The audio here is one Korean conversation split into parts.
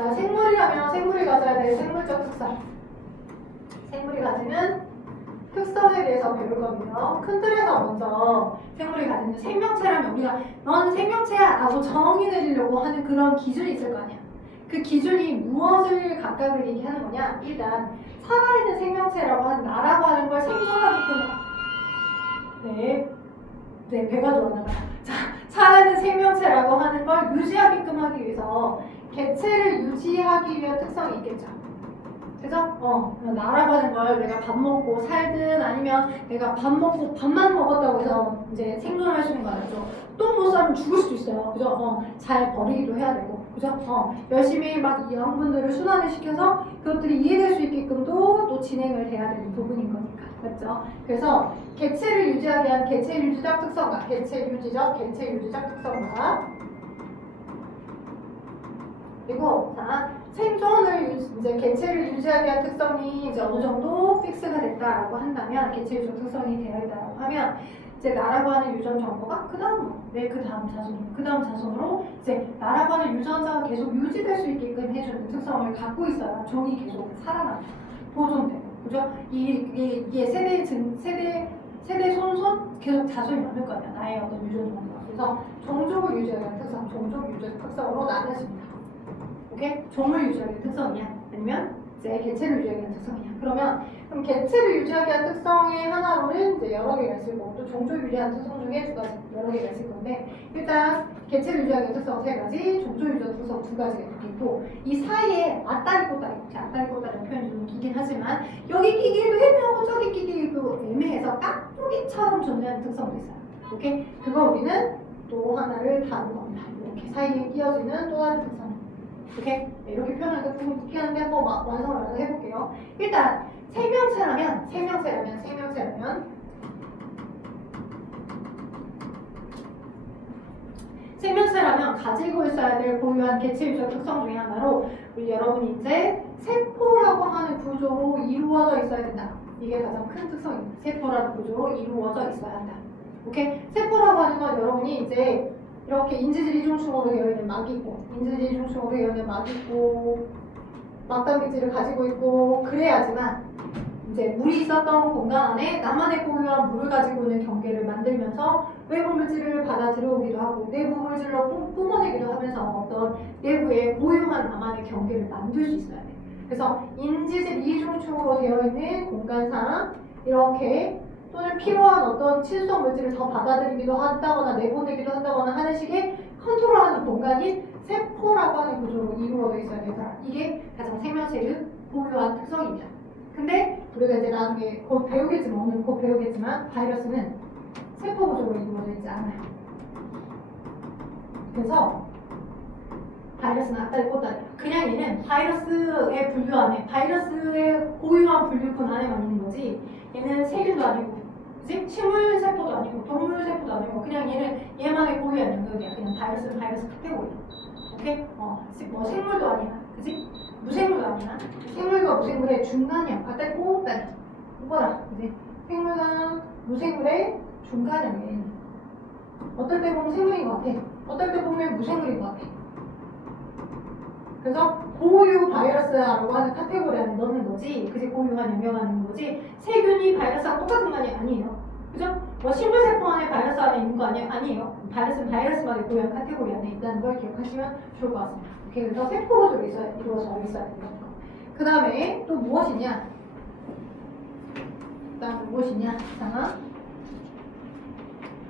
자, 생물이라면 생물이 가져야 될 생물적 특성. 생물이 가지는 특성에 대해서 배울 거고요. 큰 틀에서 먼저 생물이 가지는 생명체라면 우리가 넌 생명체야 라고 정의 내리려고 하는 그런 기준이 있을 거 아니야. 그 기준이 무엇을 각각을 얘기하는 거냐? 일단 살아있는 생명체라고 하는 나라고 하는 걸 생존하게끔 네, 배가 돌았나 봐요. 자, 살아있는 생명체라고 하는 걸 유지하게끔 하기 위해서 개체를 유지하기 위한 특성이 있겠죠. 그죠? 나라고 하는 걸 내가 밥 먹고 살든 아니면 내가 밥 먹고 밥만 먹었다고 해서 이제 생존할 수 있는 거 아니죠. 똥 못 싸면 죽을 수도 있어요. 그죠? 잘 버리기도 해야 되고. 그죠? 열심히 막 이 양분들을 순환을 시켜서 그것들이 이해될 수 있게끔도 또 진행을 해야 되는 부분인 거니까. 맞죠? 그래서 개체를 유지하게 한 개체 유지적 특성과 개체 유지적 특성과 그리고 자 생존을 이제 개체를 유지하게 한 특성이 이제 어느 정도 픽스가 됐다라고 한다면 개체 유지적 특성이 되어 있다라고 하면 이제 나라고 하는 유전 정보가 그 다음 자손으로 이제 나라고 하는 유전자가 계속 유지될 수 있게끔 해주는 특성을 갖고 있어야 종이 계속 살아남죠. 보존되고, 그죠? 이게 세대 손손 계속 자손이 남을 거 아니야. 나의 어떤 유전 정보가. 그래서 종족을 유지하게 하는 특성, 종족 유전 특성으로 나눠집니다. 오케이? 종을 유지하게 하는 특성이야? 아니면 이제 개체를 유지하게 하는 특성이야? 그럼 개체를 유지하게 하는 특성의 하나로는 이제 여러 개가 있을 거고 또 종족 유지하는 특성 중에 두 가지 여러 개가 있을 건데 일단 개체를 유지하게 하는 특성 세 가지, 종족 유지하는 특성 두 가지가 있고 이 사이에 앞다리 꽃다리라는 표현이 좀 끼긴 하지만 여기 끼기도 애매하고 저기 끼기도 애매해서 깍두기처럼 존재하는 특성도 있어요. 오케이? 그거 우리는 또 하나를 다룬 겁니다. 이렇게 사이에 끼어지는 또 다른 특성. 오케이? 네, 이렇게 표현하니까 조금 웃긴 한데 한번 완성을 해볼게요. 일단 생명체라면 가지고 있어야 될 고유한 개체 유전 특성 중에 하나로 우리 여러분이 이제 세포라고 하는 구조로 이루어져 있어야 된다. 이게 가장 큰 특성입니다. 세포라는 구조로 이루어져 있어야 한다. 오케이? 세포라고 하는 건 여러분이 이제 이렇게 인지질 이중충으로 되어 있는 막이 있고 인지질 이중충으로 되어 있는 막이 있고 막단백질을 가지고 있고 그래야지만 이제 물이 있었던 공간 안에 나만의 고유한 물을 가지고 있는 경계를 만들면서 외부 물질을 받아 들여오기도 하고 내부 물질로 뿜어내기도 하면서 어떤 내부의 고유한 나만의 경계를 만들 수 있어야 돼. 그래서 인지질 이중충으로 되어 있는 공간상 이렇게 또는 필요한 어떤 친수성 물질을 더 받아들이기도 한다거나 내보내기도 한다거나 하는 식의 컨트롤하는 공간이 세포라고 하는 구조로 이루어져 있어야 되더라. 이게 가장 생명체의 고유한 특성입니다. 근데 우리가 이제 나중에 곧 배우겠지만 바이러스는 세포 구조로 이루어져 있지 않아요. 그래서 바이러스는 앞다리 꽃다리. 그냥 얘는 바이러스의 분류 안에 바이러스의 고유한 분류권 안에만 있는 거지 얘는 세균도 아니고 그치? 식물 세포도 아니고 동물 세포도 아니고 그냥 얘는 얘만의 고유한 영역이야. 그냥 바이러스는 바이러스 카테고리. 오케이? 뭐 생물도 아니야. 그치? 무생물도 아니야. 생물과 무생물의 중간이야. 앞다리 꽃다리. 이거라. 그치? 생물과 무생물의 중간이야. 어떨 때 보면 생물인 것 같아. 어떨 때 보면 무생물인 것 같아. 그래서 고유 바이러스라고 하는 카테고리 안에 넣는 거지. 그게 고유한 영역하는 거지. 세균이 바이러스랑 똑같은 거 아니에요. 그죠? 뭐 식물세포 안에 바이러스 안에 있는 거 아니에요. 바이러스는 바이러스만의 고유한 카테고리 안에 있다는 걸 기억하시면 좋을 것 같습니다. 오케이, 그래서 세포 구조로 이루어져 있어야 되는 거. 그 다음에 또 무엇이냐? 자,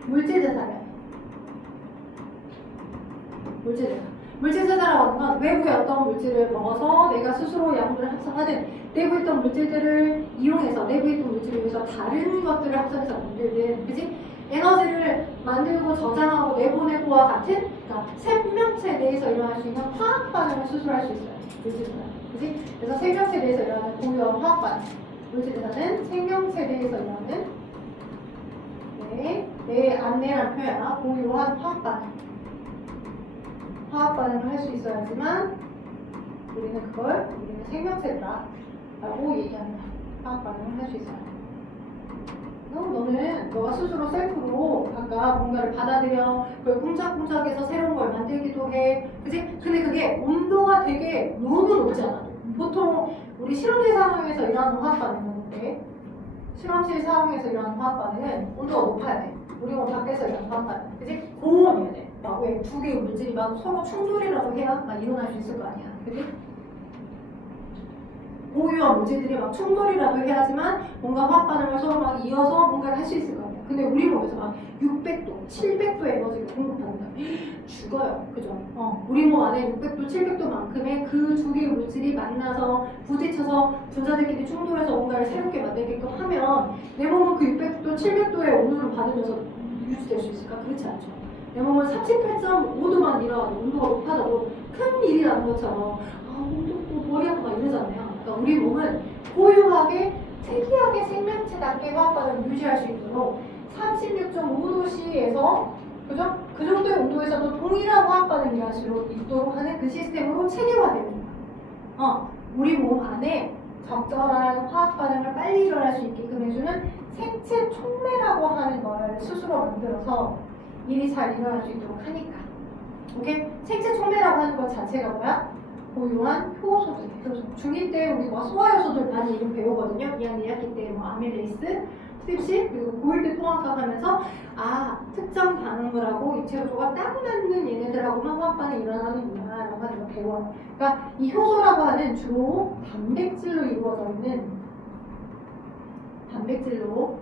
물질대사래. 물질대사라고 하는 건 외부의 어떤 물질을 먹어서 내가 스스로 양분을 합성하든 내부에 있던 물질들을 이용해서 내부에 있던 물질을 위해서 다른 것들을 합성해서 만들든 그지? 에너지를 만들고 저장하고 내보내고와 같은 그러니까 생명체 내에서 일어날 수 있는 화학 반응을 스스로 할 수 있어요. 물질대사. 그지? 그래서 생명체 내에서 일어나는 고유한 화학 반응. 물질대사는 생명체 내에서 일어나는 내 안내란 표현 고유한 화학 반응. 화학 반응을 할 수 있어야지만 우리는 생명체다 라고 얘기합니다. 화학 반응을 할 수 있어야 돼. 너는 너가 스스로 셀프로 아까 뭔가를 받아들여 그걸 쿵짝쿵짝해서 새로운 걸 만들기도 해. 그치? 근데 그게 온도가 되게 너무 높지 않아. 보통 우리 실험실 상황에서 일어나는 화학 반응인데 실험실 상황에서 일어나는 화학 반응은 온도가 높아야 돼. 우리 뭐 밖에서 일어나는 화학 반응. 그치? 고온이어야 돼. 막 왜 두 개의 물질이 막 서로 충돌이라도 해야 막 일어날 수 있을 거 아니야. 그치? 고유한 물질들이 막 충돌이라도 해야지만 뭔가 화학 반응을 서로 막 이어서 뭔가를 할 수 있을 거 아니야. 근데 우리 몸에서 막 600도, 700도 에너지를 공급한다. 죽어요. 그죠? 우리 몸 안에 600도, 700도만큼의 그 두 개의 물질이 만나서 부딪혀서 분자들끼리 충돌해서 뭔가를 새롭게 만들게끔 하면 내 몸은 그 600도, 700도의 온도를 받으면서 유지될 수 있을까? 그렇지 않죠. 내 몸은 38.5도만 일어나도 온도가 높아져도 큰 일이 나는 것처럼 온도 머리 아프고 막 이러잖아요. 그러니까 우리 몸은 고유하게 특이하게 생명체답게 화학 반응을 유지할 수 있도록 36.5도씨에서 그죠? 그 정도의 온도에서도 동일한 화학 반응이 일어날 수 있도록 하는 그 시스템으로 체계화되어 있는 거예요. 우리 몸 안에 적절한 화학 반응을 빨리 일어날 수 있게끔 해주는 생체 촉매라고 하는 걸 스스로 만들어서 일이 잘 일어날 수 있도록 하니까. 오케이? 생체 촉매라고 하는 것 자체가 뭐야? 고유한 효소들. 중2 때 우리가 소화효소들 많이 이름 배우거든요. 2학년 2학기 때 뭐 아밀레이스, 트립신, 그리고 고1 때 통합학 하면서 특정 반응을 하고 입체효소가 딱 맞는 얘네들하고만 화학 반응이 일어나는구나 라고 하는 걸 배워요. 그러니까 이 효소라고 하는 주로 단백질로 이루어져 있는 단백질로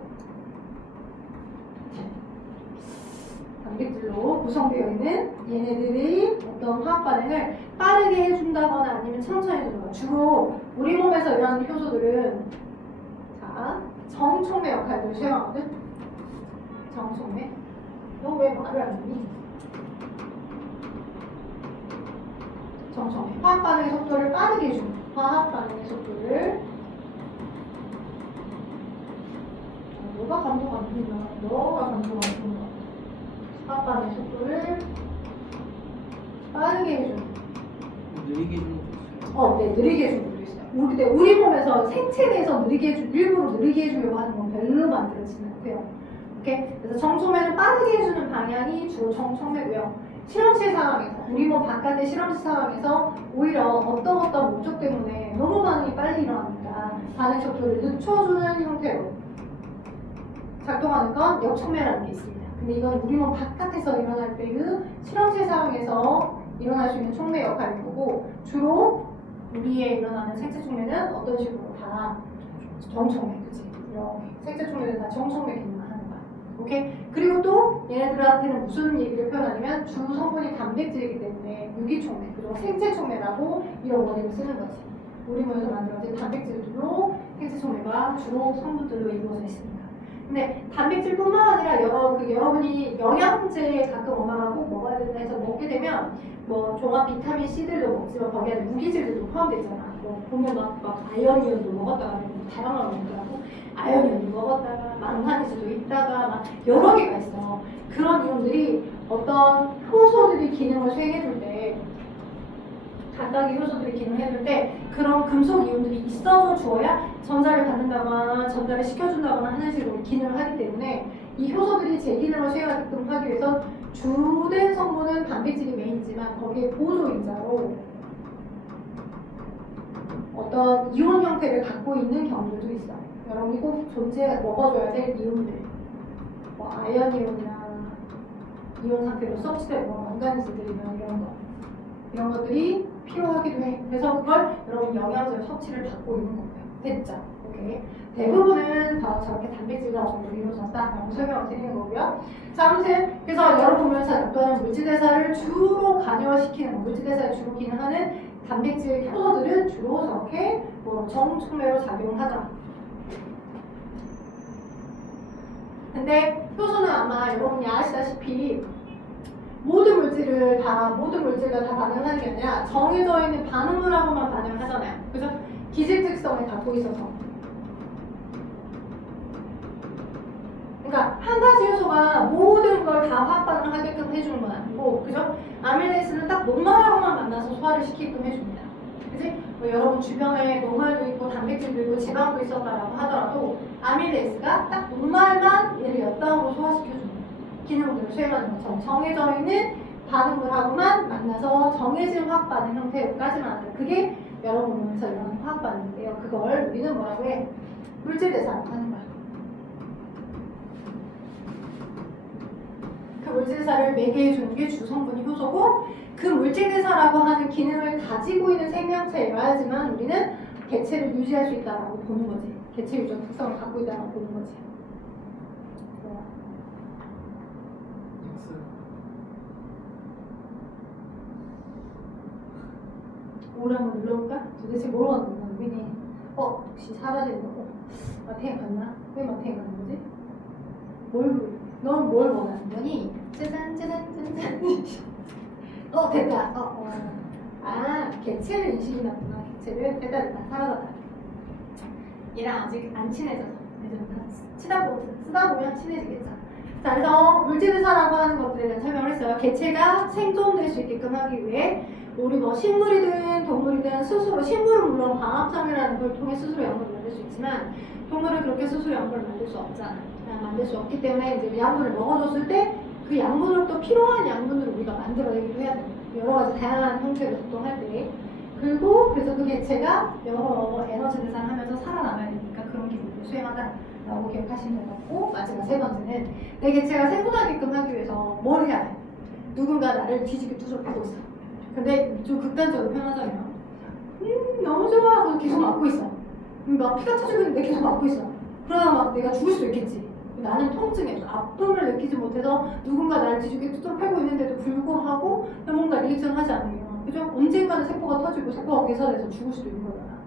구성되어 있는 얘네들이 어떤 화학 반응을 빠르게 해준다거나 아니면 천천히 해준다거나. 주로 우리 몸에서 일어나는 효소들은 정촉매 역할을 수행하거든. 정촉매. 너 왜 말을 안 듣니? 정촉매. 화학 반응의 속도를 빠르게 해주는 화학 반응의 속도를 너가 감독 안 된다. 너가 감독 안 된다. 화학 반응의 속도를 빠르게 해주는. 느리게 해주는 것도 있어요. 네, 느리게 해주는 것도 있어요. 근데 우리 몸에서 생체 내에서 일부러 느리게 해주려고 하는 건 별로 만들어지는 거예요. 오케이? 그래서 정촉매는 빠르게 해주는 방향이 주로 정촉매고요. 실험실 상황에서, 우리 몸 바깥의 실험실 상황에서 오히려 어떤 목적 때문에 너무 반응이 빨리 일어나니까 반응 속도를 늦춰주는 형태로 작동하는 건 역촉매라는 게 있습니다. 근데 이건 우리 몸 바깥에서 일어날 때의 실험실 상황에서 일어날 수 있는 촉매 역할을 보고, 주로 우리에 일어나는 생체 촉매는 어떤 식으로 다 정촉매, 그치? 이렇게 생체 촉매는 다 정촉매 기능을 하는 거야. 오케이? 그리고 또 얘네들한테는 무슨 얘기를 표현하냐면 주 성분이 단백질이기 때문에 유기촉매, 그리고 생체 촉매라고 이런 원리를 쓰는 거지. 우리 몸에서 만들어진 단백질들로 생체 촉매가 주로 성분들로 이루어져 있습니다. 근데 단백질뿐만 아니라 여러분이 영양제 가끔 엄마가 꼭 먹어야 된다 해서 먹게 되면 뭐 종합 비타민 C들도 먹지만 거기 안에 무기질들도 포함되어 있잖아. 뭐 보면 막 아연이온도 먹었다가 다양한 거 먹더라고. 아연이온도 먹었다가 망가니즈도 있다가 막 여러 개가 있어. 그런 이온들이 어떤 효소들이 기능을 수행해줄 때, 각각의 효소들이 기능해줄 때 그런 금속 이온들이 있어서 주어야 전자를 받는다거나 전자를 시켜준다거나 하는 식으로 기능을 하기 때문에 이 효소들이 제 기능을 수행하게끔 하기 위해서 주된 성분은 단백질이 메인이지만 거기에 보조인자로 어떤 이온 형태를 갖고 있는 경우도 있어요. 여러분이 꼭 먹어줘야 될 이온들, 뭐 아연이온이나 이온 상태로 섭취되고 망가니즈들이나 이런 것들이 필요하기도 해. 그래서 그걸 여러분 영양제 섭취를 받고 있는 거고요. 됐죠? 오케이. 대부분은 다 저렇게 단백질과 어떤 이루어졌다라고 설명을 드리는 거고요. 자, 아무튼 그래서 여러분 보면서 어떤 물질대사를 주로 관여시키는, 물질대사에 주로 기능하는 단백질 효소들은 주로 저렇게 정촉매로 작용하더라. 근데 효소는 아마 여러분이 아시다시피 모든 물질과 다 반응하는 게 아니라 정해져 있는 반응물하고만 반응을 하잖아요. 그죠? 기질 특성을 갖고 있어서. 그러니까 한 가지 효소가 모든 걸 다 화학 반응을 하게끔 해주는 건 아니고, 그죠? 아밀레이스는 딱 목말하고만 만나서 소화를 시키게끔 해줍니다. 그지? 뭐 여러분 주변에 녹말도 있고 단백질도 있고 지방도 있었다라고 하더라도 아밀레이스가 딱 녹말만 얘를 엿당으로 소화시켜주는 기능들을 수행하는 것처럼 정해져 있는 반응을 하고만 만나서 정해진 화학 반응 형태로까지만 한다. 그게 여러분 몸에서 일어나는 화학 반응인데요. 그걸 우리는 뭐라고 해? 물질 대사라고 하는 거야. 그 물질 대사를 매개해 주는 게 주성분이 효소고, 그 물질 대사라고 하는 기능을 가지고 있는 생명체여야지만 우리는 개체를 유지할 수 있다라고 보는 거지. 개체 유전 특성을 갖고 있다라고 보는 거지. 오를 한번 눌러볼까? 도대체 뭘 원하는 거야? 우리는 혹시 사라지는 거? 마탱이 갔나? 왜 마탱이 가는 거지? 넌 뭘 원하는 거니? 짜잔 짜잔 짜잔 됐다. 개체를 인식이나구나. 개체를 됐다 사라졌다. 얘랑 아직 안 친해져서 이제 쓰다 보면 친해지겠죠. 자, 그래서 물질대사라고 하는 것들에 대한 설명을 했어요. 개체가 생존될 수 있게끔 하기 위해 우리 뭐 식물이든 동물이든 스스로, 식물은 물론 광합성이라는 걸 통해 스스로 양분을 만들 수 있지만 동물은 그렇게 스스로 양분을 만들 수 없잖아. 만들 수 없기 때문에 이제 양분을 먹어줬을 때 그 양분으로부터 필요한 양분을 우리가 만들어내기도 해야 돼요. 여러 가지 다양한 형태로 작동할 때. 그리고 그래서 그 개체가 여러 에너지 대사를 하면서 살아남아야 되니까 그런 기능을 수행하다라고 기억하시면 될 것 같고, 마지막 세 번째는 내 개체가 생존하게끔 하기 위해서 뭘 해야 돼? 누군가 나를 뒤지게 두드려 패고 있어. 근데 좀 극단적으로 표현하자면 너무 좋아 하고 계속 맞고 있어. 막 피가 터지고 있는데 계속 맞고 있어. 그러다 막 내가 죽을 수도 있겠지. 나는 통증에 아픔을 느끼지 못해서 누군가 나를 뒤지게 두드려 패고 있는데도 불구하고 뭔가 리액션 하지 않으면, 그죠? 언젠가는 세포가 터지고 세포가 괴사돼서 죽을 수도 있는 거잖아.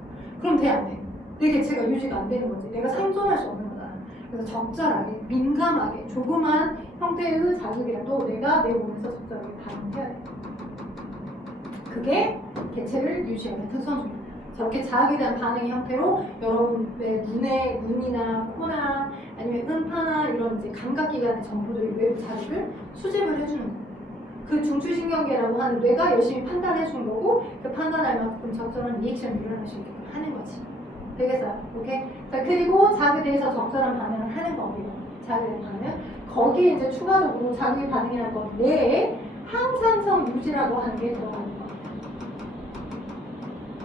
그럼 돼 안 돼? 내 개체가 유지가 안 되는 거지. 내가 생존할 수 없는 거잖아. 그래서 적절하게, 민감하게, 조그만 형태의 자극이라도 내가 내 몸에서 적절하게 반응해야 돼. 그게 개체를 유지하는 특성 중입니다. 저렇게 자극에 대한 반응의 형태로 여러분의 눈이나 코나 아니면 음파나 이런 이제 감각기관의 정보들이 외부 자극을 수집을 해주는 거예요. 그 중추신경계라고 하는 뇌가 열심히 판단해주는 거고, 그 판단할 만큼 적절한 리액션이 일어날 수 있게끔 하는 거지. 되겠어요? 오케이? 자, 그리고 자극에 대해서 적절한 반응을 하는 거예요. 자극에 대한 반응. 거기에 이제 추가적으로 자극의 반응이라는 것 외에 항상성 유지라고 하는 게 들어가는 거예요.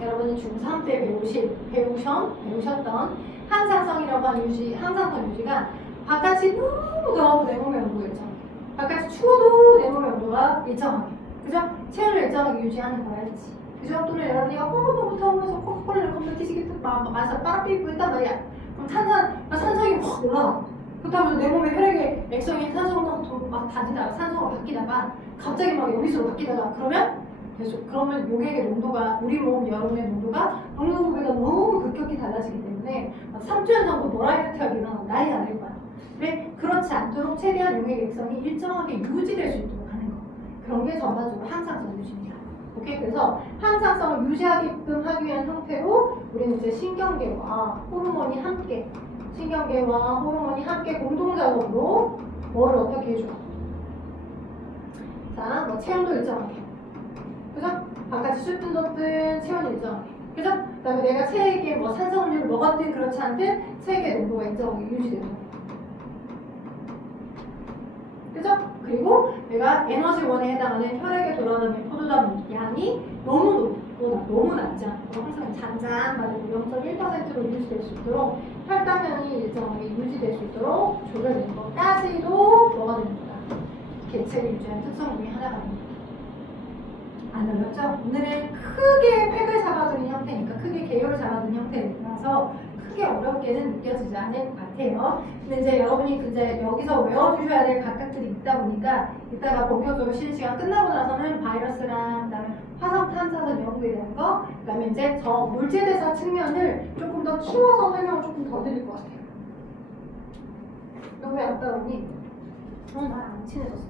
여러분이 중3 때 배우셨던 항상성이라고 하는 항상성 유지가 바깥이 너무 더워도 내 몸의 온도가 일정하게, 바깥이 추워도 내 몸의 온도가 일정하게, 그죠? 체온을 일정하게 유지하는 거야지. 그죠? 또는 여러분이 너무 더우면서 코카콜라를 겁나 뒤지게 마사 빨아삐고 있단 말이야. 그럼 산성이 확 올라가. 그렇다고 내 몸의 혈액의 액성이 산소로 막 다지다가 산소가 바뀌다가 갑자기 막 여기서 바뀌다가 그러면 용액의 농도가, 우리 몸 여러분의 농도가 농도가 너무 급격히 달라지기 때문에 3주년 정도 모라이어티하게 일어나면 난리가 날 거야. 근데 그렇지 않도록 최대한 용액 액성이 일정하게 유지될 수 있도록 하는 거. 그런 게 전반적으로 항상성 유지입니다. 오케이? 그래서 항상성을 유지하게끔 하기 위한 형태로 우리는 이제 신경계와 호르몬이 함께, 공동작업으로 뭐를 어떻게 해줘? 자, 뭐 체온도 일정하게. 그죠? 바깥이 춥든 덥든 체온이 일정하게. 그죠? 그 다음에 내가 체액에 뭐 산성음료를 먹었든 그렇지 않든 체액의 농도가 일정하게 유지되는 거예요. 그죠? 그리고 내가 에너지원에 해당하는 혈액에 돌아다니는 포도당 양이 너무 낮지 않고 항상 잔잔하고 0.1%로 유지될 수 있도록 혈당량이 일정하게 유지될 수 있도록 조절되는 것까지도 뭐가 되는 거다? 개체를 유지하는 특성 중에 하나가 됩니다. 안 들렸죠? 오늘은 크게 팩을 잡아두는 형태니까, 크게 개요를 잡아두는 형태라서 크게 어렵게는 느껴지지 않을 것 같아요. 근데 이제 여러분이 이제 여기서 외워주셔야 될 각각들이 있다 보니까 이따가 본격적으로 쉬는 시간 끝나고 나서는 바이러스랑 그다음에 화성 탐사선 연구에 대한 거, 그다음에 이제 저 물질대사 측면을 조금 더 키워서 설명을 조금 더 드릴 것 같아요. 너 왜 안 따라오니? 나랑 안 친해졌어.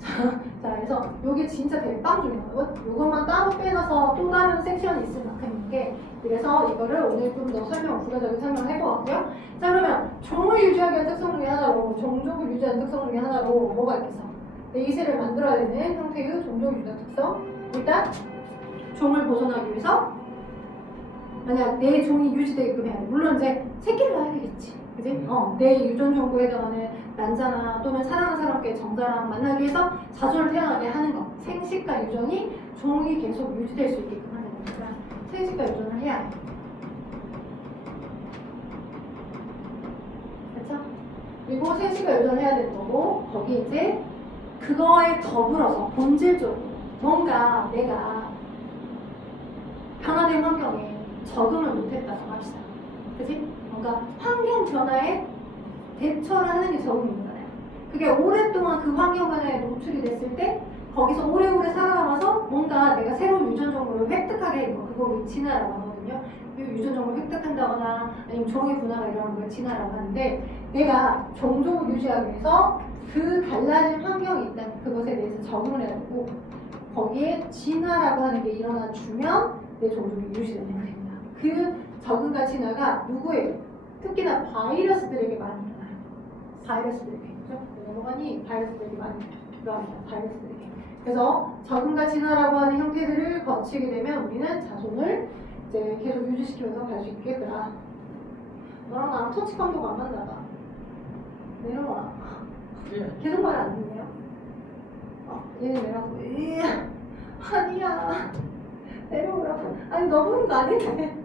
자, 그래서 이게 진짜 대빵 중요하거든. 이것만 따로 빼놔서 또 다른 섹션이 있을 만큼인 게, 그래서 이거를 오늘 좀 더 부가적으로 설명을 할 것 같고요. 자, 그러면 종을 유지하기 위한 특성 중에 하나로, 종족을 유지하는 특성 중에 하나로 뭐가 있겠어? 내이세를 만들어야 되는 형태의 종족 유지한 특성. 일단 종을 보존하기 위해서 만약 내 종이 유지되게끔 해야 돼. 물론 이제 새끼를 낳아야 되겠지. 그지? 내 유전 정보에 해당하는 난자나 또는 사랑하는 사람께 정자랑 만나기 위해서 자손을 태어나게 하는 거. 생식과 유전이 종이 계속 유지될 수 있게끔 하는 거니까 생식과 유전을 해야 해. 그렇죠? 그리고 생식과 유전을 해야 되는 거고 거기 이제 그거에 더불어서 본질적으로 뭔가 내가 변화된 환경에 적응을 못했다고 합시다. 그치? 뭔가 환경 변화에 대처를 하는 게 적응인 거잖아요. 그게 오랫동안 그 환경변화에 노출이 됐을 때 거기서 오래오래 살아남아서 뭔가 내가 새로운 유전 정보를 획득하게 되는 거. 그걸 진화라고 하거든요. 유전 정보를 획득한다거나 아니면 종의 분화가 일어나는 걸 진화라고 하는데 내가 종족을 유지하기 위해서 그 달라진 환경이 있다면 그것에 대해서 적응을 해야 되고 거기에 진화라고 하는 게 일어나 주면 내 종족이 유지되는 겁니다. 그 적응과 진화가 누구예요? 특히나 바이러스들에게 많이 일어나요. 바이러스들에게. 그죠? 넘어가니 바이러스들에게 많이 일어납니다. 바이러스들에게. 그래서 적응과 진화라고 하는 형태들을 거치게 되면 우리는 자손을 이제 계속 유지시키면서 갈 수 있겠더라. 너랑 나랑 터치 감도가 안 맞나 봐. 내려와. 예. 계속 말 안 듣네요. 얘는 내려가고. 아니야. 내려오라고. 아니 너무 거 아닌데.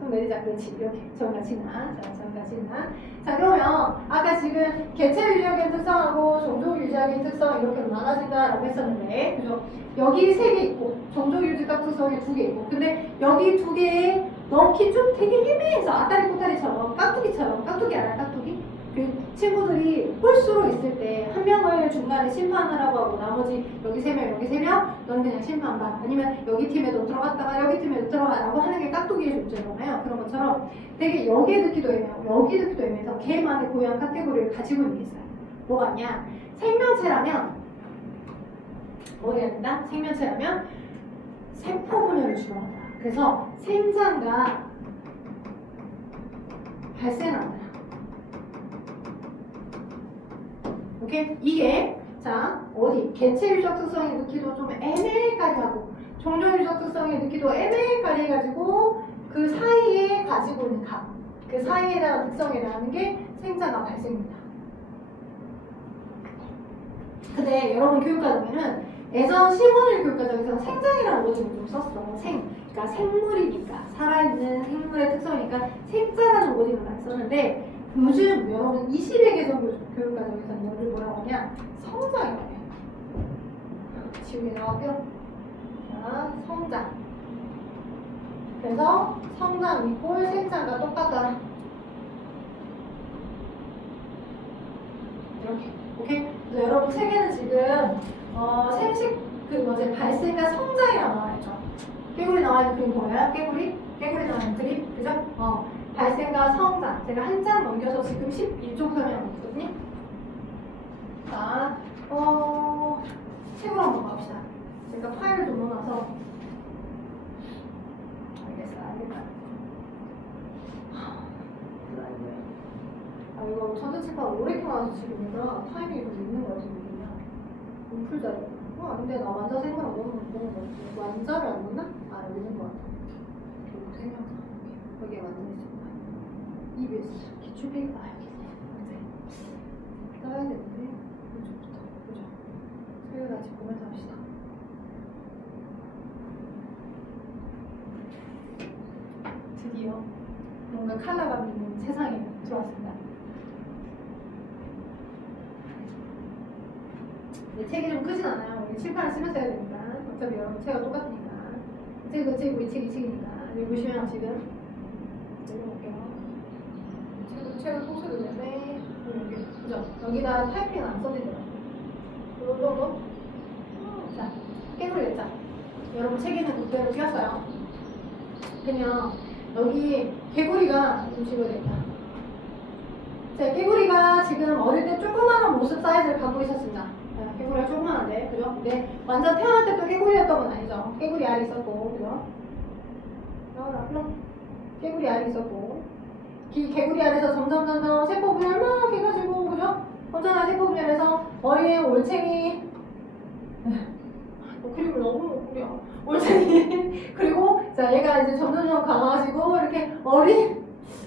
좀 내리자. 그렇지. 이렇게. 정가 진화. 자, 정가 진화. 자, 그러면 아까 지금 개체 유지하기의 특성하고 종족 유지하기의 특성 이렇게 나눠진다라고 했었는데, 그죠? 여기 3개 있고 종족 유지각 특성이 2개 있고, 근데 여기 2개에 넣기 좀 되게 애매해서 아따리 꼬따리처럼 깍두기처럼, 깍두기 알아? 깍두기? 그 친구들이 홀수로 있을 때 한 명을 중간에 심판하라고 하고 나머지 여기 3명 여기 3명 넌 그냥 심판봐, 아니면 여기 팀에도 들어갔다가 여기 팀에도 들어가라고 하는 게 깍두기의 존재잖아요. 그런 것처럼 되게 여기에 넣기도 애매하고 여기 넣기도 애매해서 걔만의 고유한 카테고리를 가지고 있는 게 있어요. 뭐가 있냐? 생명체라면 뭐가 된다? 생명체라면 세포 분열을 주관한다. 그래서 생장과 발생한다. 오케이? 이게 자 어디 개체 유적 특성에 넣기도 좀 애매하고 종족 유적 특성에 넣기도 애매해가지고 그 사이에 가지고 있는 각, 그 사이에 대한 특성에 대한 게 생장과 발생입니다. 근데 여러분 교육과정에는 예전 15일 교육과정에서 생장이라는 워딩을 좀 썼어. 그러니까 생물이니까 살아있는 생물의 특성이니까 생자라는 워딩을 많이 썼는데 요즘 여러분 20회 개정 교육과정에서는 여기를 뭐라고 하냐? 성장이라고 해요. 지우개 나왔고요. 자, 성장. 그래서 성장 이꼴 생장과 똑같다. 이렇게. 오케이? 그래서 여러분 책에는 지금 생식 발생과 성장이라고 나와 있죠. 깨구리 나와 있는 그림 보여요? 깨구리 나와 있는 그림, 그죠? 발생과 성장. 제가 한 장 넘겨서 지금 11쪽 설명하고 있거든요. 자, 책으로 한번 갑시다. 제가 파일을 좀 넣어놔서. 알겠다. 이거 전자책방 오래 켜놔서 지금 얘가 타이밍이 좀 있는 거야, 지금. 문풀자리. 근데 나 완자 생각을 너무 완자를 안 넣나? 여기 있는 거 같아. 결국 생각나. 여기에 완자 있습니다. EBS 기출필 여기 있네. 따야 되는데 이쪽부터. 그죠? 저희가 같이 보면서 합시다. 드디어 뭔가 컬러감 있는 세상에 들어왔습니다. 책이 좀 크진 않아요. 우리 칠판을 쓰면서 해야 되니까. 어차피 여러분 책은 똑같으니까. 이 책이고 이 책이니까. 여기 보시면 지금 읽어볼게요. 책을 꼭 써도 되는데 그죠? 여기다 타이핑 안 써지더라고요. 이 정도? 자, 깨구리 됐죠? 여러분 책에는 그대로 띄었어요. 그냥 여기 개구리가 좀 집어야겠다. 자, 개구리가 지금 어릴 때 조그마한 모습 사이즈를 갖고 있었습니다. 개구리가 조그만한데, 그죠? 근데 완전 태어날 때 또 개구리였던 건 아니죠. 개구리 알이 있었고, 그죠? 개구리 알이 있었고, 개구리 알에서 점점 세포 분열 막 해가지고, 그죠? 엄청난 세포 분열에서 머리에 올챙이, 그림을 너무 못 그려. 올챙이, 그리고 자, 얘가 이제 점점 강화하시고 이렇게 어린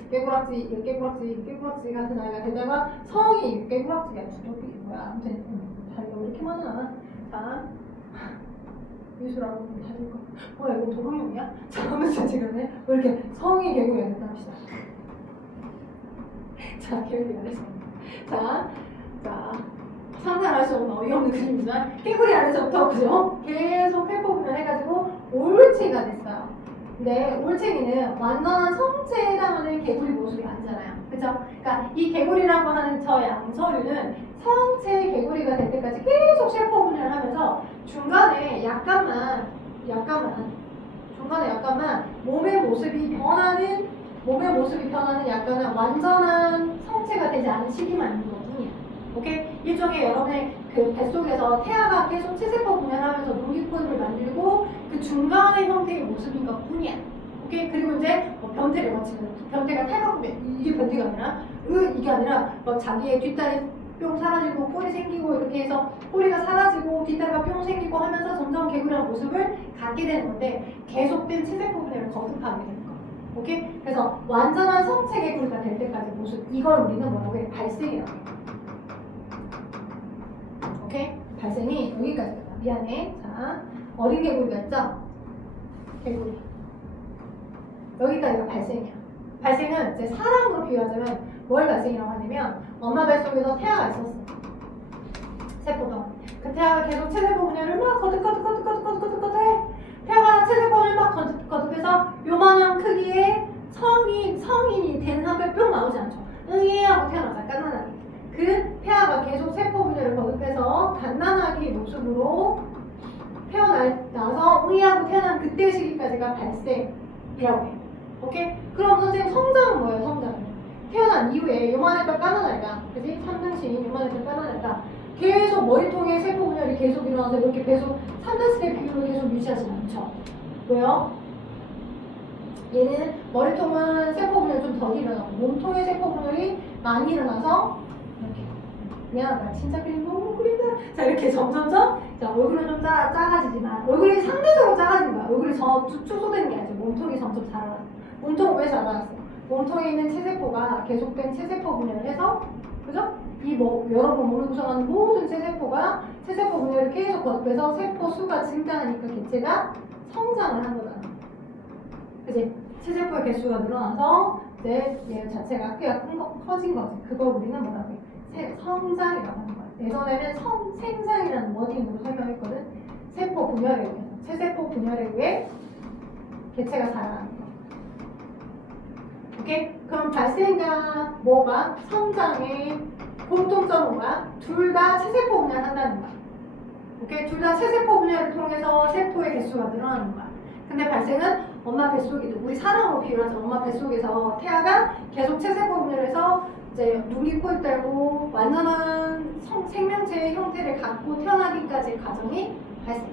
깨꾸락지 같은 아이가 되다가 성이 깨꾸락지가 주먹이 뭐야? 아무튼 다리가 왜 이렇게 많아? 자, 미술하고 다닐 거. 뭐야 이거 도롱뇽이야? 자, 아무튼 지금은 왜 이렇게 성이 개구리가 됐다 합시다. 자, 개구리가 됐어. 자, 상상할 수 없는 어이없는 그림이지만 깨구리 아래서부터 그죠? 계속 회복을 해가지고 올챙이가 됐어요. 근데 올챙이는 완전한 성체에 해당하는 개구리 모습이 아니잖아요. 그죠? 그러니까 이 개구리라고 하는 저 양서류는 성체 개구리가 될 때까지 계속 셰퍼 분열을 하면서 중간에 약간만 몸의 모습이 변하는 약간은 완전한 성체가 되지 않은 시기만 있는 것뿐이야. 오케이? 일종의 여러분의 그 뱃속에서 태아가 계속 체세포 분열하면서 누기코입을 만들고 그 중간의 형태의 모습인 것 뿐이야. 오케이? 그리고 이제 뭐 변태를 거치는 변태가 태가꾸면 이게 변태가 아니라 이게 아니라 막 자기의 뒷다리 뿅 사라지고 꼬리 생기고 이렇게 해서 꼬리가 사라지고 뒷다리가 뿅 생기고 하면서 점점 개구리한 모습을 갖게 되는 건데 계속된 체세포 분열을 거듭하게 되는 거. 오케이? 그래서 완전한 성체 개구리가 될 때까지 모습 이걸 우리는 뭐라고 해? 발생이라고 해. 오케이? 발생이 여기까지다. 미안해. 자, 어린 개구리가 있죠? 개구리. 여기까지가 발생이야. 발생은 이제 사람으로 비유하자면 뭘 발생이라고 하냐면 엄마 뱃속에서 태아가 있었어. 세포가. 그 태아가 계속 체세포 분열을 막 거듭 해. 태아가 체세포를 막 거듭해서 요만한 크기의 성인이 된 상태로 뿅 나오지 않죠. 응애 하고 태어나자. 깐난하게. 그 태아가 계속 세포 분열을 거듭해서 갓난아기 모습으로 태어나서 응애하고 태어난 그때 시기까지가 발생이라고 해. 오케이? 그럼 선생님 성장은 뭐예요? 성장은 태어난 이후에 요만했던 까만 아이가, 그지? 3등신 요만했던 까만 아이가 계속 머리통에 세포 분열이 계속 일어나서 이렇게 계속 3등신의 비율을 계속 유지하지 않죠. 왜요? 얘는 머리통은 세포 분열이 좀 덜 일어나고 몸통에 세포 분열이 많이 일어나서 이렇게 미안하다. 진짜 그림 너무 그린다. 자, 이렇게 점점점 자, 얼굴은 좀 작아지지만 얼굴이 상대적으로 작아진 거야. 얼굴이 축소되는 게 아니죠. 몸통이 점점 자라나. 몸통 왜 자라났어? 몸통에 있는 체세포가 계속된 체세포 분열을 해서, 그죠? 이 여러분 몸을 구성하는 모든 체세포가 체세포 분열을 계속 거듭해서 세포 수가 증가하니까 개체가 성장을 한 거잖아. 그지? 체세포의 개수가 늘어나서 이제 얘 자체가 크기가 커진 거지. 그걸 우리는 뭐라고 해? 성장이라고 하는 거야. 예전에는 생장이라는 워딩으로 설명했거든. 세포 분열에 의해, 체세포 분열에 의해 개체가 자라는 거. 오케이? 그럼 발생과 뭐가? 성장의 공통점은 뭐야? 둘 다 체세포 분열을 한다는 거야. 오케이? 둘 다 체세포 분열을 통해서 세포의 개수가 늘어나는 거야. 근데 발생은 엄마 뱃속에도, 우리 사람으로 비유하자. 엄마 뱃속에서 태아가 계속 체세포 분열해서 이제 눈이 코입 달고 완전한 생명체의 형태를 갖고 태어나기까지 과정이 발생.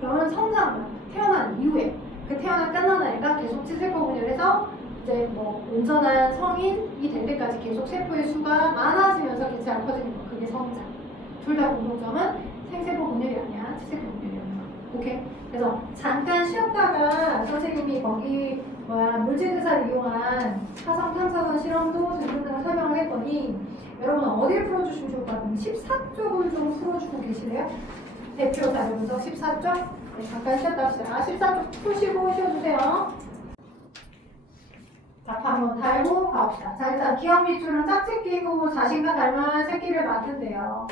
그러면 성장은 태어난 이후에 그 태어난 깐난 아이가 계속 체세포 분열해서 이제 뭐 온전한 성인이 될 때까지 계속 세포의 수가 많아지면서 개체가 커지는 거. 그게 성장. 둘 다 공통점은 생세포 분열이 아니야. 체세포 분열이라는 거. 오케이? 그래서 잠깐 쉬었다가 선생님이 거기 물질대사를 이용한 화성 탐사선 실험도 등등등을 설명을 했더니 여러분 어디를 풀어주시면 좋을까요? 14쪽을 좀 풀어주고 계시네요. 대표 자료 분석 14쪽. 네, 잠깐 쉬었다 합시다. 14쪽 푸시고 쉬어주세요. 자, 한번 달고 가봅시다. 자, 일단 기억 밑줄은 짝짓 끼고 자신과 닮은 새끼를 맡은데요.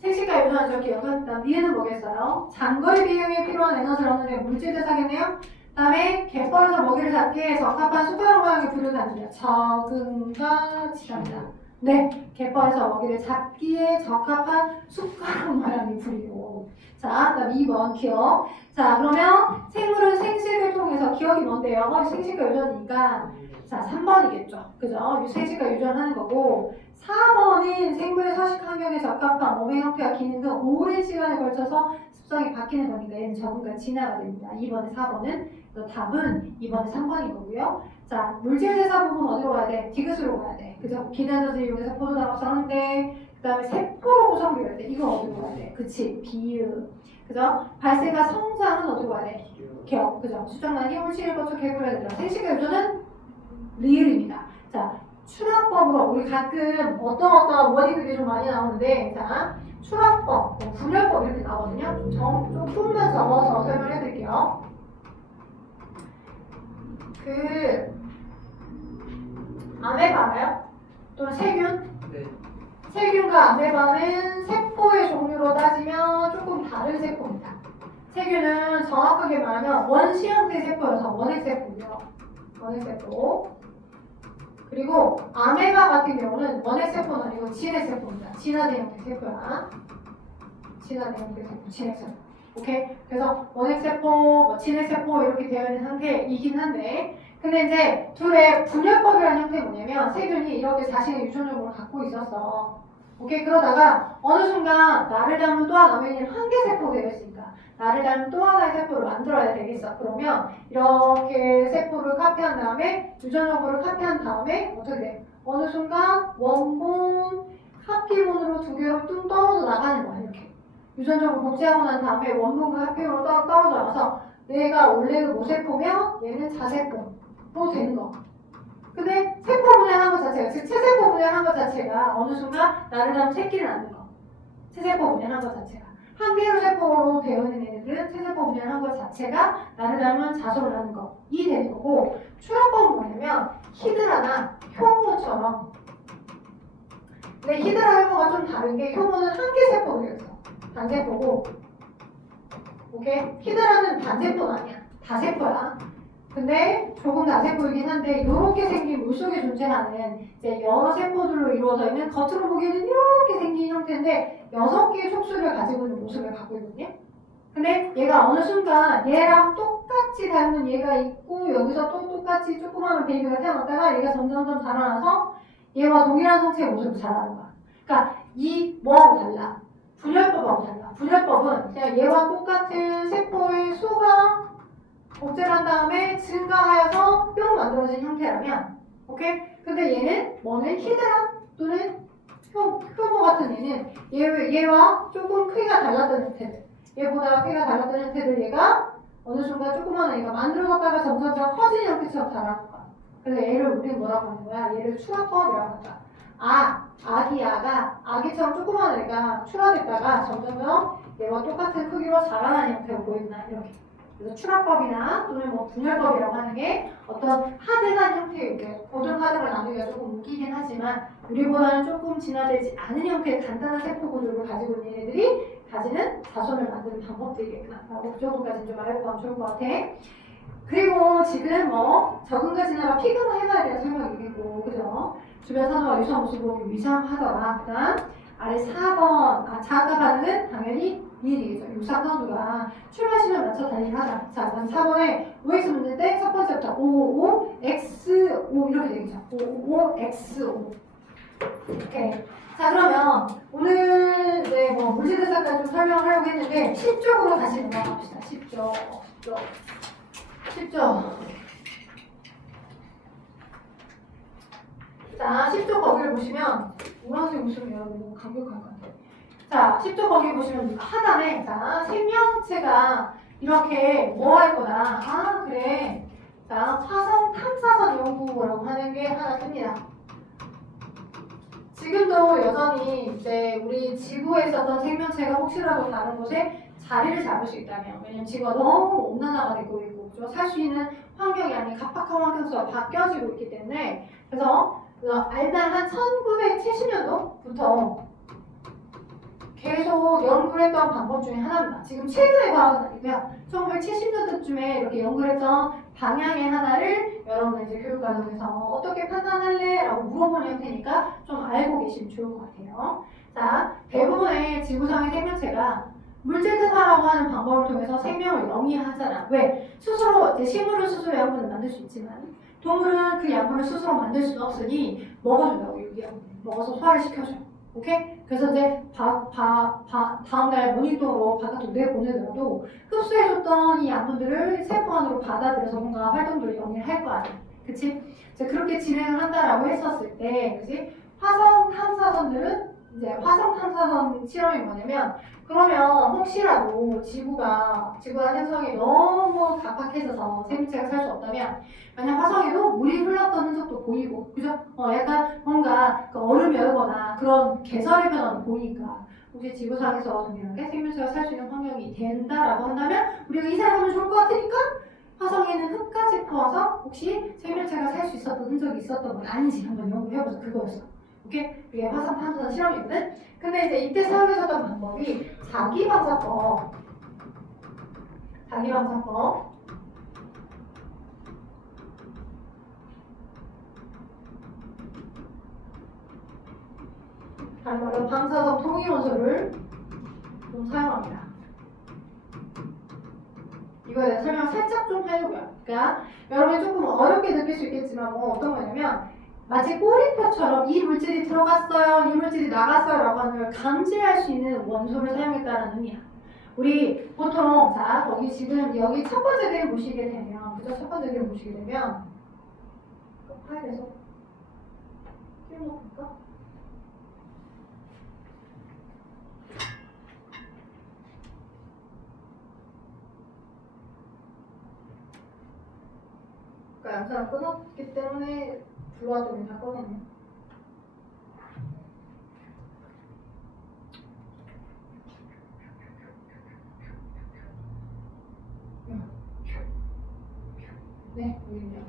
생식과 유전자 기억은 일단 위에는 뭐겠어요? 장거리 비행에 필요한 에너지를 얻는 게 물질대사겠네요. 그 다음에 갯벌에서 먹이를 잡기에 적합한 숟가락 모양의 부류가 아니라 적응과 지랍니다. 네, 갯벌에서 먹이를 잡기에 적합한 숟가락 모양의 부류. 자, 그다음 2번 기억. 자, 그러면 생물은 생식을 통해서 기억이 뭔데요? 생식과 유전이니까 자, 3번이겠죠. 그죠? 생식과 유전하는 거고 4번은 생물의 서식 환경에 적합한 몸의 형태와 기능 등 오랜 시간에 걸쳐서 습성이 바뀌는 거니까 얘는 적응과 진화가 됩니다. 2번에 4번은 답은 2번에 3번인 거고요. 자, 물질대사 부분 어디로 가야 돼? 디귿으로 가야 돼. 그죠? 기내에너지를 이용해서 포도나무 써는데 그 다음에 세포로 구성되어 돼. 이건 어디로 가야 돼? 그치? 비유. 그 그죠? 발생과 성장은 어디로 가야 돼? 기억. 그죠? 수정란이 혼신을 거쳐 개구리가 된다. 생식과 유전은 리을입니다. 자, 출합법으로 우리 가끔 어떤 워딩들이 좀 많이 나오는데, 자, 출합법, 분열법 이렇게 나오거든요. 조금만 적어서 설명해 드릴게요. 아메바 알아요? 또는 세균? 네. 세균과 아메바는 세포의 종류로 따지면 조금 다른 세포입니다. 세균은 정확하게 말하면 원시 형태 세포여서 원핵세포고요. 원핵세포. 그리고 아메바 같은 경우는 원핵세포는 아니고 진핵세포입니다. 진화된 형태 세포야. 진화된 형태 세포, 진핵세포. 오케이? 그래서 원핵세포, 진핵세포 이렇게 되어 있는 상태이긴 한데, 근데 이제 둘의 분열법이라는 형태는 뭐냐면 세균이 이렇게 자신의 유전적으로 갖고 있었어. 오케이? 그러다가 어느 순간 나를 닮은 또 하나, 왜냐면 한계세포가 되었으니까 나를 닮은 또 하나의 세포를 만들어야 되겠어. 그러면 이렇게 세포를 카피한 다음에 유전적으로 카피한 다음에 어떻게 돼? 어느 순간 원본, 카피본으로 두 개로 뚱 떨어져 나가는 거야. 이렇게 유전적으로 복제하고 난 다음에 원본과 카피본으로 떨어져 나가서 내가 원래는 모세포면 얘는 자세포로 되는 거. 근데 세포 분열한 것 자체가, 즉 체세포 분열한 것 자체가 어느 순간 나를 닮은 새끼를 낳는 거. 체세포 분열한 것 자체가. 한 개로 세포로 되어 있는 애들은 체세포 분열한 것 자체가 나를 닮은 자손을 낳는 거. 이 되는 거고, 출합법은 뭐냐면 히드라나 효모처럼. 근데 히드라 효모가 좀 다른 게 효모는 한 개 세포로 되어 있어. 단세포고. 오케이? 히드라는 단세포는 아니야. 다세포야. 근데 조금 다세포이긴 한데 이렇게 생긴 물속에 존재하는 이제 여러 세포들로 이루어져 있는 겉으로 보기에는 이렇게 생긴 형태인데 6개의 촉수를 가지고 있는 모습을 갖고 있거든요. 근데 얘가 어느 순간 얘랑 똑같이 닮은 얘가 있고 여기서 또 똑같이 조그마한 베이비가 태어났다가 얘가 점점점 자라나서 얘와 동일한 성체의 모습을 자라는 거야. 그러니까 이 뭐하고 달라? 분열법하고 달라. 분열법은 그냥 얘와 똑같은 세포의 수가 복제를 한 다음에 증가하여서 뿅 만들어진 형태라면, 오케이? 근데 얘는 뭐는 히드라 또는 효모 같은 얘는 얘와 조금 크기가 달랐던 형태들, 얘보다 크기가 달랐던 형태들 얘가 어느 순간 조그마한 얘가 만들어졌다가 점점점 커진 형태처럼 자라는 거야. 그래서 얘를 우리는 뭐라고 하는 거야? 얘를 출합법이라고 한다. 아기처럼 조그마한 애가 출하됐다가 점점점 얘와 똑같은 크기로 자라나는 형태로 보인다. 이렇게. 그래서 출합법이나 또는 뭐 분열법이라고 하는 게 어떤 하드한 형태의 고등 하드를 나누기가 조금 웃기긴 하지만 우리보다는 조금 진화되지 않은 형태의 간단한 세포 구조를 가지고 있는 애들이 가지는 자손을 만드는 방법들이겠구나. 그 정도까지 좀 알고 가면 좋을 것 같아. 그리고 지금 뭐 적응과 진화가 피그마 해봐야 돼요. 설명이겠고, 그죠? 주변 산호와 유사 모습을 위상하더라. 그 다음 아래 4번 자아가 반응은 당연히 이해되겠죠. 유사 선수가 출발 시간 맞춰 달리기 하자. 자, 그다음 4번에 OX 문제인데 첫 번째부터 55, X5 이렇게 되겠죠. 55, X5. 오케이. 자, 그러면 오늘 뭐 물질대사까지 좀 설명을 하려고 했는데 10쪽으로 다시 넘어갑시다. 10쪽. 자, 10쪽 거기를 보시면 노란색 웃으면 너무 감격할 것 같아요. 자, 10쪽 거기 보시면 하단에 자, 생명체가 이렇게 뭐 할 거다. 아, 그래. 자, 화성 탐사선 연구라고 하는 게 하나 뜹니다. 지금도 여전히 이제 우리 지구에 있었던 생명체가 혹시라도 다른 곳에 자리를 잡을 수 있다면, 왜냐면 지구가 너무 온난화가 되고 있고 살 수 있는 환경이 아닌 각박한 환경 속으로 바뀌어지고 있기 때문에 그래서 일단 한 1970년도부터 계속 연구를 했던 방법 중에 하나입니다. 지금 최근의 과학은 아니고요. 1970년대쯤에 이렇게 연구를 했던 방향의 하나를 여러분 이제 교육과정에서 어떻게 판단할래? 라고 물어보는 형태니까 좀 알고 계시면 좋을 것 같아요. 자, 대부분의 지구상의 생명체가 물질대사라고 하는 방법을 통해서 생명을 영위하잖아. 왜? 스스로 이제 식물은 스스로 양분을 만들 수 있지만 동물은 그 양분을 스스로 만들 수는 없으니 먹어준다고 유기하고 먹어서 소화를 시켜줘. 오케이? 그래서 이제 다음날 모니터로 바깥으로 내보내더라도 흡수해줬던 이 양분들을 세포 안으로 받아들여서 뭔가 활동들을 영위할 거 아니야. 그치? 이제 그렇게 진행을 한다라고 했었을 때, 그치? 화성 탐사선들은 이제 화성 탐사선 실험이 뭐냐면, 그러면 혹시라도 지구가 행성이 너무 각박해져서 생명체가 살 수 없다면, 만약 화성에도 물이 흘렀던 흔적도 보이고, 그죠? 약간 뭔가 그 얼음이 얼거나 그런 개설의 변화도 보이니까, 혹시 지구상에서 동일하게 생명체가 살 수 있는 환경이 된다라고 한다면, 우리가 이 생각하면 좋을 것 같으니까, 화성에는 흙까지 퍼와서 혹시 생명체가 살 수 있었던 흔적이 있었던 건 아닌지 한번 연구를 해보자. 그거였어. 오케이? 이게 화성 탐사선 실험이거든? 근데 이제 이때 사용했었던 방법이 자기방사법. 다른 말로 방사성 통일원소를 좀 사용합니다. 이거에 대한 설명을 살짝 좀 하려고요. 그러니까 여러분이 조금 어렵게 느낄 수 있겠지만 뭐 어떤 거냐면 마치 꼬리표처럼 이 물질이 들어갔어요, 이 물질이 나갔어요 라고 하는 걸 감지할 수 있는 원소를 사용했다는 의미야. 우리 보통 자 거기 지금 여기 첫 번째 그림 보시게 되면 그죠? 첫 번째 그림 보시게 되면 파일에서 띄워놓을까? 그러니까 영상을 끊었기 때문에 들어와도 다 꺼냈네. 네, 여기네요.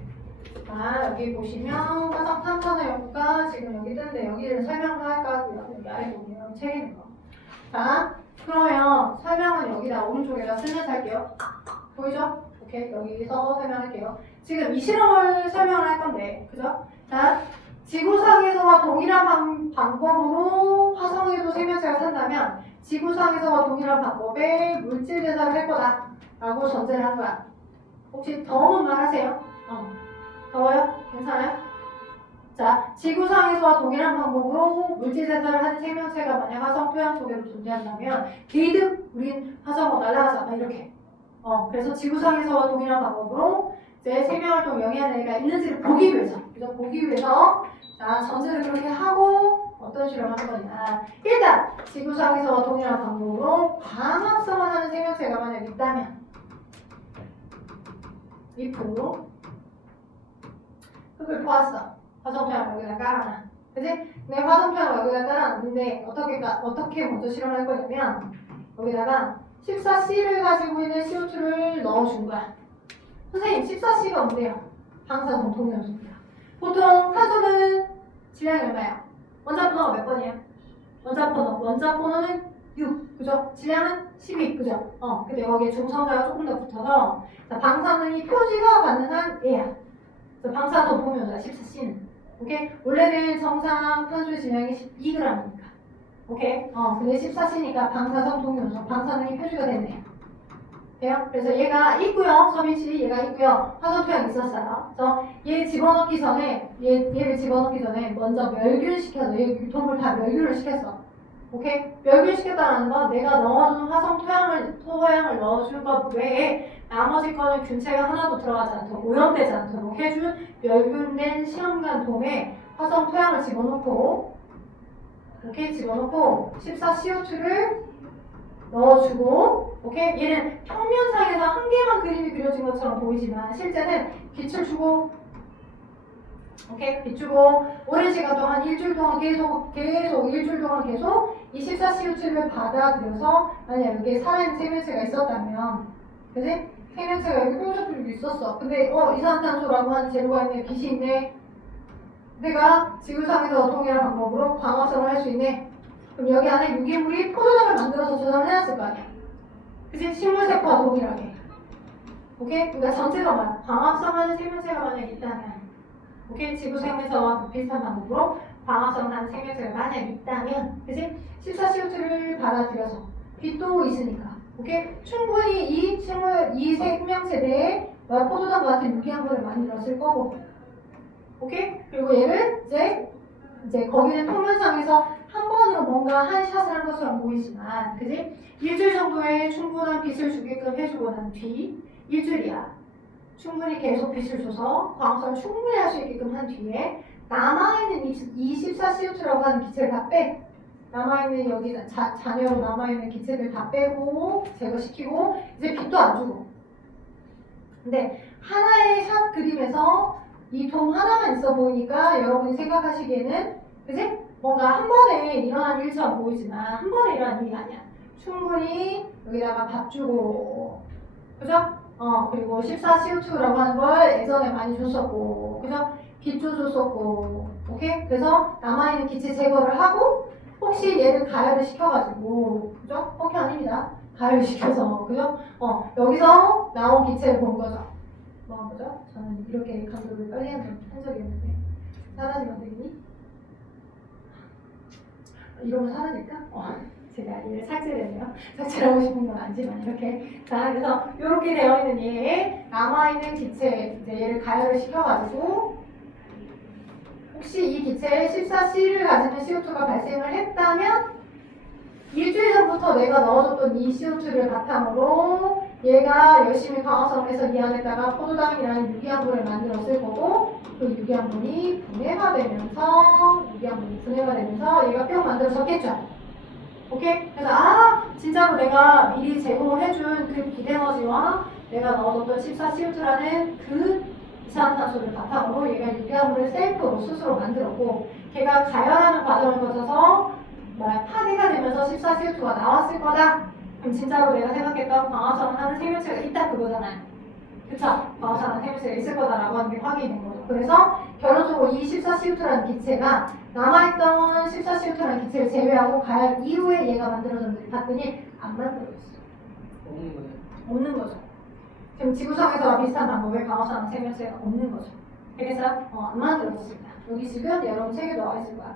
여기 보시면 화성 탐사선 연구가 지금 여기 뜨는데 여기를 설명할까 하고요. 여기 아래 보면 책 있는 거. 자, 그러면 설명은 여기다 오른쪽에다 쓰면서 할게요. 보이죠? 오케이, 여기서 설명할게요. 지금 이 실험을 설명을 할 건데, 그죠? 자, 지구상에서와 동일한 방법으로 화성에도 생명체가 산다면 지구상에서와 동일한 방법의 물질 대사를 할 거다 라고 전제를 한 거야. 혹시 더운 말 하세요? 더워요? 괜찮아요? 자, 지구상에서와 동일한 방법으로 물질 대사를 하는 생명체가 만약 화성 토양 속에도 존재한다면 게이득 우린 화성으로 날아가자 이렇게. 그래서 지구상에서와 동일한 방법으로 이제 생명활동 영향을 애가 있는지를 보기 위해서, 그죠? 보기 위해서 자 전제를 그렇게 하고 어떤 실험을 한 거냐. 일단 지구상에서와 동일한 방법으로 광합성을 하는 생명체가 만약 있다면 if 흙을 퍼왔어. 화성토양을 여기다 깔아놔. 그치? 근데 화성토양을 여기다 깔아놨는데 어떻게 먼저 실험을 할 거냐면 여기다가 14C를 가지고 있는 CO2를 넣어준 거야. 선생님 14C가 뭔데요? 방사성 동위원소입니다. 보통 탄소는 질량이 얼마야? 원자번호가 몇 번이야? 원자번호는 6, 그죠? 질량은 12, 그죠? 근데 거기에 중성자가 조금 더 붙어서 자, 방사능이 표시가 가능한 얘야. 방사성 동위원소야 14C는. 오케이? 원래는 정상 탄소의 질량이 12g이니까. 오케이? 근데 14C니까 방사성 동위원소, 방사능이 표시가 됐네요. 돼요? 그래서 얘가 있고요. 서민씨 얘가 있고요. 화성토양 있었어요. 그래서 얘 집어넣기 전에 얘를 집어넣기 전에 먼저 멸균 시켜서 얘 유통을 다 멸균을 시켰어. 오케이? 멸균 시켰다는 건 내가 넣어준 토양을 넣어준 것 외에 나머지 거는 균체가 하나도 들어가지 않도록 오염되지 않도록 해준 멸균된 시험관 통에 화성 토양을 집어넣고 오케이? 집어넣고 14CO2를 넣어주고 오케이? 얘는 평면상에서 한 개만 그림이 그려진 것처럼 보이지만 실제는 빛을 주고 오케이? 빛 주고 오랜 시간 동안 일주일 동안 계속 일주일 동안 계속 이 14CO2를 받아들여서 만약 여기에 살아있는 생명체가 있었다면 그지? 생명체가 여기 뾰족뾰족 있었어. 근데 이산탄소라고 하는 재료가 있네. 빛이 있네. 내가 지구상에서 동일한 방법으로 광합성을 할 수 있네. 그럼 여기 안에 유기물이 포도당을 만들어서 저장을 해놨을 거 아니야. 그치? 식물세포와 동일하게. 오케이? 그러니까 전체가 뭐야? 광합성하는 생명체가 만약 있다면 오케이? 지구상에서와 비슷한 방법으로 광합성하는 생명체가 만약 있다면 그치? 14CO2를 받아들여서 빛도 있으니까 오케이? 충분히 이 생명체 내에 포도당과 같은 유기한물을 만들었을 거고 오케이? 그리고 얘를 이제 거기는 평면상에서 한 번으로 뭔가 한 샷을 한 것처럼 보이지만 그지? 일주일 정도의 충분한 빛을 주게끔 해주고 난 뒤 일주일이야. 충분히 계속 빛을 줘서 광합성을 충분히 할 수 있게끔 한 뒤에 남아있는 이 14CO2라고 하는 빛을 다 빼. 남아있는 여기 잔여로 남아있는 기체들 다 빼고 제거시키고 이제 빛도 안 주고. 근데 하나의 샷 그림에서 이 돔 하나만 있어 보이니까 여러분이 생각하시기에는 그지? 뭔가 한 번에 일어난 일처럼 보이지만 한 번에 일어난 일이 아니야. 충분히 여기다가 밥 주고, 그죠? 그리고 14CO2라고 하는 걸 예전에 많이 줬었고, 그죠? 빛도 줬었고, 오케이? 그래서 남아있는 기체 제거를 하고, 혹시 얘를 가열을 시켜가지고, 그죠? 오케이, 아닙니다. 가열을 시켜서, 그죠? 여기서 나온 기체를 본 거죠. 뭐 보죠? 저는 이렇게 감독을 빨리 한 적이 있는데, 사라지면 되니? 이러면 사라질까? 제가 얘를 삭제했네요. 삭제하고 싶은 건 아니지만 이렇게. 자, 그래서 이렇게 되어 있는 얘에 남아있는 기체, 이제 얘를 가열을 시켜가지고 혹시 이 기체에 14C를 가지는 CO2가 발생을 했다면 일주일 전부터 내가 넣어줬던 이 CO2를 바탕으로 얘가 열심히 광합성을 해서 이 안에다가 포도당이라는 유기양분을 만들었을 거고 그 유기양분이 분해가 되면서 얘가 뿅 만들어졌겠죠. 오케이? 그래서 진짜로 내가 미리 제공해준 그 빛에너지와 내가 넣어줬던 14CO2라는 그 이산화탄소를 바탕으로 얘가 유기화물을 셀프로 스스로 만들었고 걔가 가열하는 과정을 거쳐서 파괴가 되면서 14CO2가 나왔을 거다. 그럼 진짜로 내가 생각했던 광합성을 하는 생명체가 있다 그거잖아요. 그쵸? 광합성을 하는 생명체가 있을 거다라고 하는 게 확인이 된 거죠. 그래서 결론적으로 이 14CO2라는 기체가 남아있던 14CO2라는 기체를 제외하고 가열 이후에 얘가 만들어졌는지 봤더니 안 만들어졌어. 없는 거예요. 없는 거죠. 지금 지구상에서와 비슷한 방법의 광합성 생명체가 없는 거죠. 그래서 안 만들어졌습니다. 여기 지금 여러분 책에도 나와 있을 거야.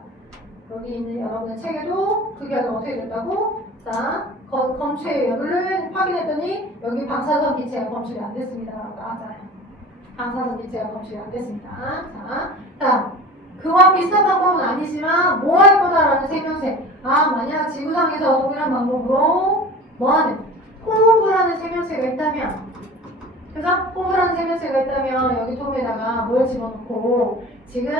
여기 있는 여러분의 책에도 그 결과 어떻게 됐다고? 자, 검출의 여부를 확인했더니 여기 방사선 기체가 검출이 안 됐습니다. 라고 나왔잖아요. 방사선 기체가 검출이 안 됐습니다. 자, 다음. 그와 비슷한 방법은 아니지만 뭐 할 거다라는 생명체. 만약 지구상에서 동일한 방법으로 뭐하는? 호흡을 생명체가 있다면, 그죠? 호흡을 생명체가 있다면 여기 통에다가 뭘 집어넣고 지금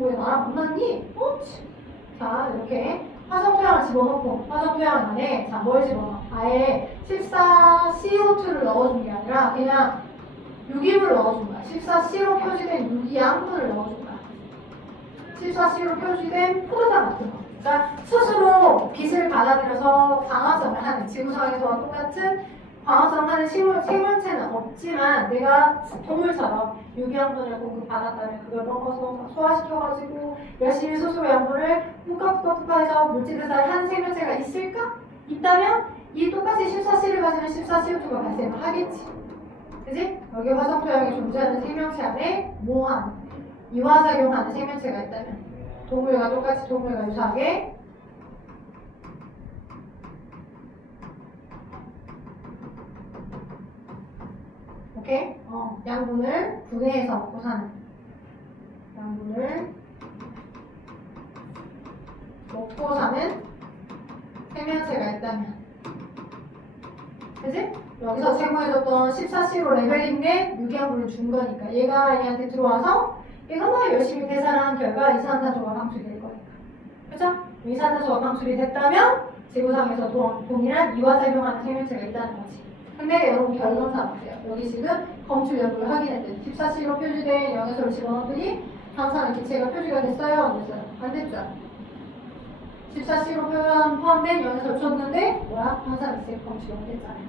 왜 나랑 안 맞니? 자, 이렇게 화성토양을 집어넣고 화성토양 안에 자, 뭘 집어넣어? 아예 14CO2를 넣어준 게 아니라 그냥 유기물을 넣어준 거야. 14C로 표시된 유기양분을 넣어준 거야. 14C로 표시된 포도당 같은 거. 그러니까 스스로 빛을 받아들여서 광합성을 하는 지구상에서와 똑같은 광합성하는 생물체는 없지만 내가 동물처럼 유기양분을 공급받았다면 그걸 먹어서 소화시켜가지고 열심히 스스로 양분을 훅각훅각 해서 물질대사를 하는 생명체가 있을까? 있다면 이 똑같이 14C를 가지는 14CO2가 발생을 하겠지. 그지? 여기 화성토양에 존재하는 생명체 안에 모한 이화작용하는 생명체가 있다면 동물과 똑같이 동물과 유사하게 오케이? 양분을 분해해서 먹고 사는 양분을 먹고 사는 생명체가 있다면 그치? 여기서 제공해줬던 14C로 레벨인 게 유기양분을 준 거니까 얘가 얘한테 들어와서 얘가 막 열심히 대사를 한 결과 이산화탄소가 방출이 될 거니까 그쵸? 이산화탄소가 방출이 됐다면 지구상에서 동일한 이화작용하는 생명체가 있다는 거지. 근데 여러분 결론상 보세요. 여기 지금 검출 여부를 확인했더니 14C로 표시된 영양소를 집어넣었더니 방사능 기체가 표시가 됐어요? 안 됐어요? 안 됐죠? 14C로 포함된 영양소를 줬는데 뭐야? 방사능 기체가 검출이 안 됐잖아요.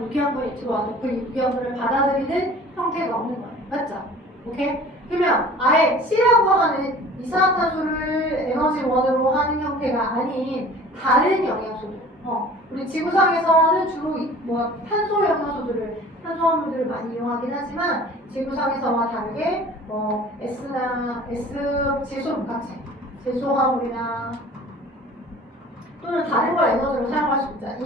유기양분이 들어와도 그 유기양분을 받아들이는 형태가 없는 거예요. 맞죠? 오케이? 그러면 아예 C라고 하는 이산화탄소를 에너지원으로 하는 형태가 아닌 다른 영양소들 우리 지구상에서는 주로 탄소 영양소들을 탄수화물들을 많이 이용하긴 하지만 지구상에서와 다르게 S나 S 질소분가체, 질소화물이나 또는 다른 걸 에너지로 사용할 수 있잖아.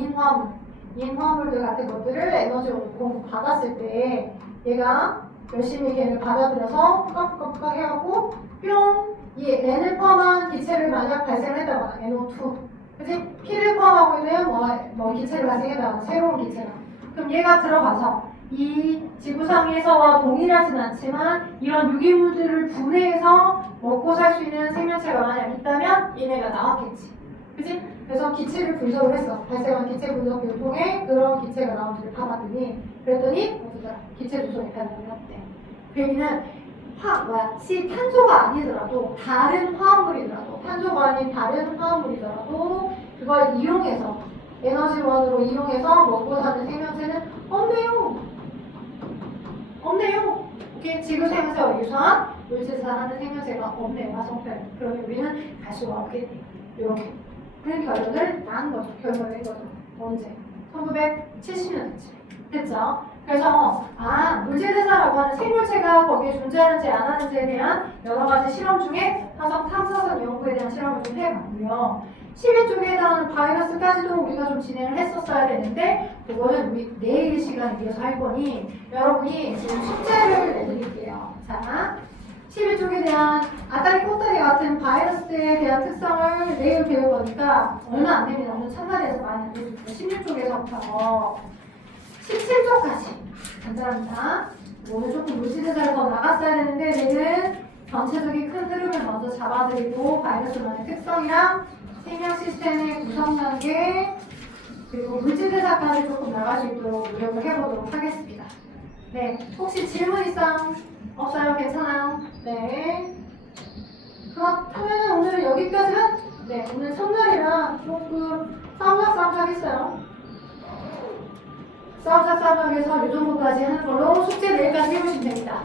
인화물들 같은 것들을 에너지로 공급받았을 때 얘가 열심히 걔를 받아들여서 푸각푸각 해갖고 뿅! 이 N을 포함한 기체를 만약 발생했다거나 NO2 그치? P를 포함하고 있는 기체를 발생했다거나 새로운 기체가 그럼 얘가 들어가서 이 지구상에서와 동일하진 않지만 이런 유기물들을 분해해서 먹고 살 수 있는 생명체가 만약 있다면 얘네가 나왔겠지. 그치? 그래서 기체를 분석을 했어. 발생한 기체 분석을 통해 그런 기체가 나온지를 봐봤더니 그랬더니 기체 조성이 가능했대. 그 얘기는 탄소가 아니더라도 다른 화합물이더라도 탄소가 아닌 다른 화합물이더라도 그걸 이용해서 에너지원으로 이용해서 먹고 사는 생명체는 없네요. 이게 지구상에서 유사한 물질을 하는 생명체가 없네요. 화성별. 그러면 우리는 갈 수가 없겠네. 이렇게. 그런 결론을 난 거죠. 결론을 낸 거죠. 언제? 1970년대쯤. 됐죠? 그래서 물질대사라고 하는 생물체가 거기에 존재하는지 안 하는지에 대한 여러 가지 실험 중에 화성 탐사선 연구에 대한 실험을 좀 해봤고요. 11쪽에 해당하는 바이러스까지도 우리가 좀 진행을 했었어야 되는데 그거는 우리 내일 시간에 이어서 할 거니 여러분이 지금 숙제를 내드릴게요. 자, 11쪽에 대한 아따리 꼬따리 같은 바이러스에 대한 특성을 내일 배울 거니까 얼마 안 됩니다. 오늘 첫날에서 많이 안 되니까 16쪽에서부터 17쪽까지 간단합니다. 오늘 조금 물질대사를 더 나갔어야 되는데 내일은 전체적인 큰 흐름을 먼저 잡아드리고 바이러스만의 특성이랑 생명 시스템의 구성 단계 그리고 물질대사까지 조금 나갈 수 있도록 노력을 해보도록 하겠습니다. 네, 혹시 질문 있어요? 없어요? 괜찮아요? 네. 그렇다면 오늘 여기까지는 네, 오늘 첫날이라 조금 싸움작 했어요. 싸움작에서 이 정도까지 하는 걸로 숙제 내일까지 해보시면 됩니다.